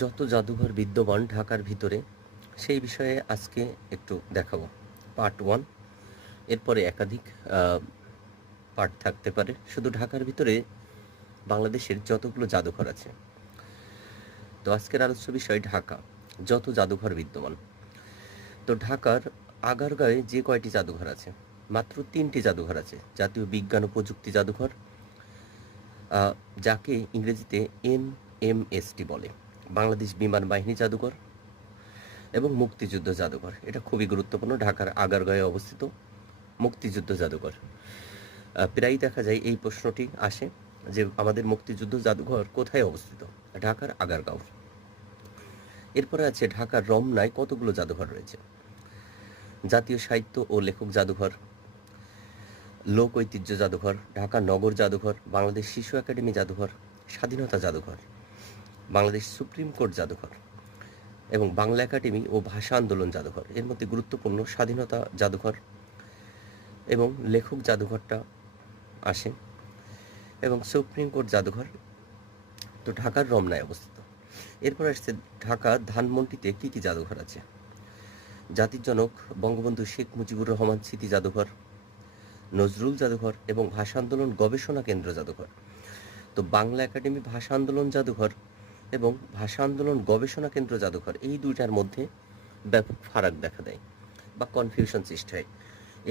যত জাদুঘর বিদ্যমান ঢাকার ভিতরে সেই বিষয়ে আজকে একটু দেখাবো। পার্ট 1। এরপরে একাধিক পার্ট থাকতে পারে। শুধু ঢাকার ভিতরে বাংলাদেশের যতগুলো জাদুঘর আছে। তো আজকের আলোচ্য বিষয় ঢাকা, যত জাদুঘর বিদ্যমান। তো ঢাকার আগারগাঁয়ে যে কয়টি জাদুঘর আছে, মাত্র 3টি জাদুঘর আছে। জাতীয় বিজ্ঞান ও প্রযুক্তি জাদুঘর, যাকে ইংরেজিতে NMST বলে, বাংলাদেশ বিমান বাহিনী জাদুঘর এবং মুক্তিযুদ্ধ জাদুঘর। এটা খুবই গুরুত্বপূর্ণ, ঢাকার আগারগাঁয়ে অবস্থিত মুক্তিযুদ্ধ জাদুঘর। প্রায়ই দেখা যায় এই প্রশ্নটি আসে যে আমাদের মুক্তিযুদ্ধ জাদুঘর কোথায় অবস্থিত? ঢাকার আগারগাঁও। এরপরে আছে ঢাকার রমনায় কতগুলো জাদুঘর রয়েছে। জাতীয় সাহিত্য ও লেখক জাদুঘর, লোক ঐতিহ্য জাদুঘর, ঢাকা নগর জাদুঘর, বাংলাদেশ শিশু একাডেমি জাদুঘর, স্বাধীনতা জাদুঘর, বাংলাদেশ সুপ্রিম কোর্ট জাদুঘর এবং বাংলা একাডেমি ও ভাষা আন্দোলন জাদুঘর। এর মধ্যে গুরুত্বপূর্ণ স্বাধীনতা জাদুঘর এবং লেখক জাদুঘরটা আসে এবং সুপ্রিম কোর্ট জাদুঘর তো ঢাকার রমনায় অবস্থিত। এরপর আসছে ঢাকা ধানমন্ডিতে কী কী জাদুঘর আছে। জাতির জনক বঙ্গবন্ধু শেখ মুজিবুর রহমান স্মৃতি জাদুঘর, নজরুল জাদুঘর এবং ভাষা আন্দোলন গবেষণা কেন্দ্র জাদুঘর। তো বাংলা একাডেমি ভাষা আন্দোলন জাদুঘর এবং ভাষা আন্দোলন গবেষণা কেন্দ্র জাদুঘর, এই দুইটার মধ্যে ব্যাপক ফারাক দেখা দেয় বা কনফিউশন সৃষ্টি হয়।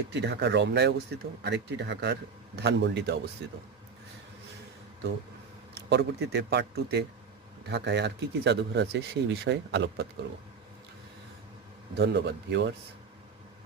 একটি ঢাকার রমনায় অবস্থিত, আরেকটি ঢাকার ধানমন্ডিতে অবস্থিত। তো পরবর্তীতে পার্ট 2-তে ঢাকায় আর কী কী জাদুঘর আছে সেই বিষয়ে আলোকপাত করব। ধন্যবাদ ভিউয়ার্স।